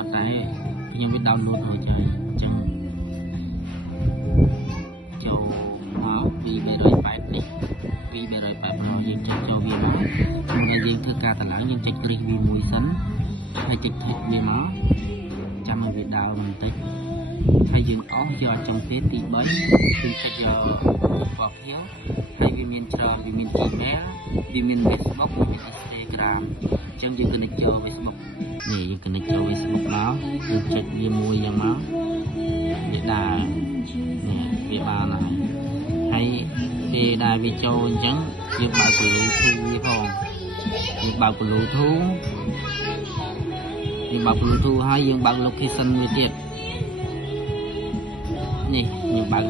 ប៉ុន្តែខ្ញុំវាដោនឡូតរួចហើយអញ្ចឹងចូលមកពី380នេះពី380របស់យើងចុចចូលវាមកហើយយើងធ្វើការតម្លើងយើងចុចគ្រីសវាមួយសិនហើយចុចថេបវាមកចាំឲ្យវាដោនបន្តិចហើយយើងអស់យកចុងទៀតទី3គឺចុចយកពណ៌ខៀវហើយវាមានច្រើនវាមាន Gmail វាមាន Facebook វាមាន Instagram អញ្ចឹងយើង connect ចូល Facebook នេះយើង connect ចូល Facebook មកយើងចុចវាមួយយ៉ាងមកវាដើរនេះវាបានហើយពេលដែលវាចូលអញ្ចឹងយើងបើក Bluetooth វាផងយើងបើក Bluetooth ហើយយើងបើក location មួយទៀតនេះយើងបើក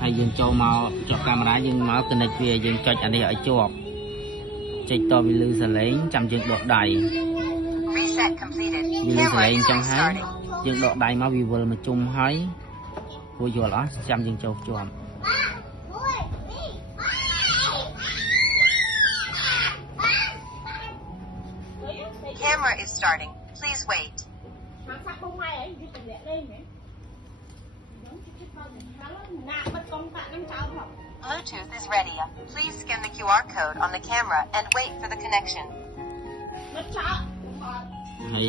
ហើយយើងចូលមកជាប់កាមេរ៉ាយើងមក connect វាយើងចុចអានេះឲ្យជាប់ចុចតវាលឺសលេងចាំយើងដកដៃវាលឺសលេងចឹងហើយយើងដកដៃមកវាវិលមកជុំហើយរួចយល់អស់ចាំយើងចូលជាប់Camera is starting. Please wait. Bluetooth is ready. Please scan the QR code on the camera and wait for the connection. ហើយ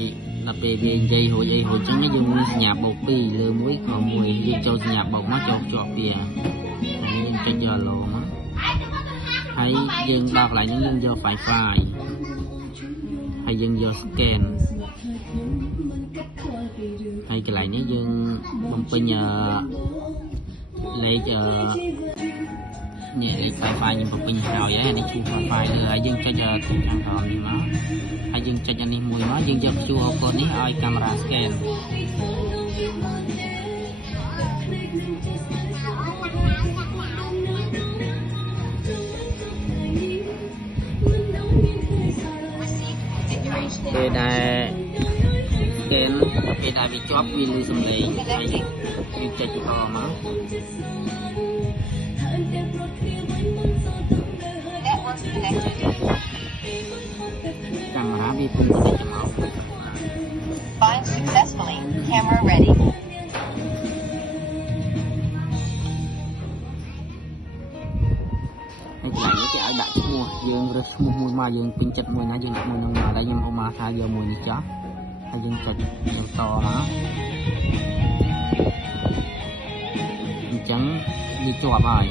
ដល់ពេលវានិយាយរួចចឹងយើងមានសញ្ញាបូក2លើមួយក៏មួយយើងចូលសញ្ញាបូកមកចូលជាប់វាហើយយើងចុចយកឡូមកហើយយើងដល់កន្លែងនេះយើងយក Wi-Fi ហើយយើងយក scan ហើយកន្លែងនេះយើងបំពេញលេខនេះលេខ Wi-Fi យើងបំពេញហើយនេះជួ Wi-Fi លើហើយយើងចុចខាងក្រោមនេះមកហើយយើងចុចអានេះមួយមកយើងយក QR code នេះឲ្យកាមេរ៉ា scan ពេលដែល scan ពេលដែលវាជាប់វាលឺសំឡេងហើយយើងចុចបន្តមក Network connected. កាមេរ៉ាវាពុំទៅចំអោ Bind successfully. Camera ready. ហើយកន្លែងនេះគេឲ្យដាក់ឈ្មោះយើងរើសឈ្មោះមួយមកយើងពេញចិត្តមួយណាយើងដាក់មួយនឹងមកហើយខ្ញុំឧបមាថាយកមួយនេះចោះហើយយើងចុចបន្តមកអញ្ចឹងវាជាប់ហើយ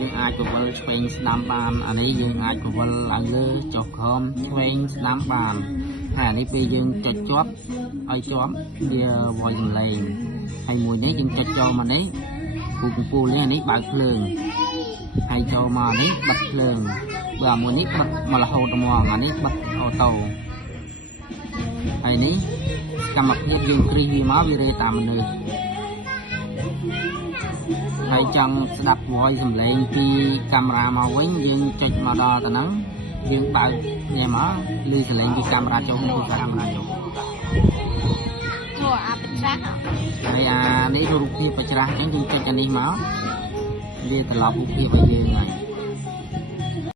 យើងអាចពវល់ឆ្វេងស្ដាំបានអានេះយើងអាចពវល់ឡើងលើចុះក្រោមឆ្វេងស្ដាំបានហើយអានេះពេលយើងចុចជាប់ឲ្យជាប់វាវាយសំឡេងហើយមួយនេះយើងចុចចូលមកនេះពូលនេះបើកភ្លើងហើយចូលមកនេះបិទភ្លើងបើមួយនេះបិទមករហូតហ្មងអានេះបិទអូតូហើយនេះកម្មភាពយើងគ្រីសវាមកវារេតាមមនុស្សហើយចង់ស្ដាប់ voice សំឡេងពីកាមេរ៉ាមកវិញយើងចុចមកដល់ទៅហ្នឹងយើងបើកនេះមកឮសំឡេងពីកាមេរ៉ាចូលពីកាមេរ៉ាចូលអាបច្រាស់ហើយអានេះរូបភាពបច្រាស់អញ្ចឹងយើងចុចអានេះមកវាត្រឡប់រូបភាពឲ្យយើងហើយ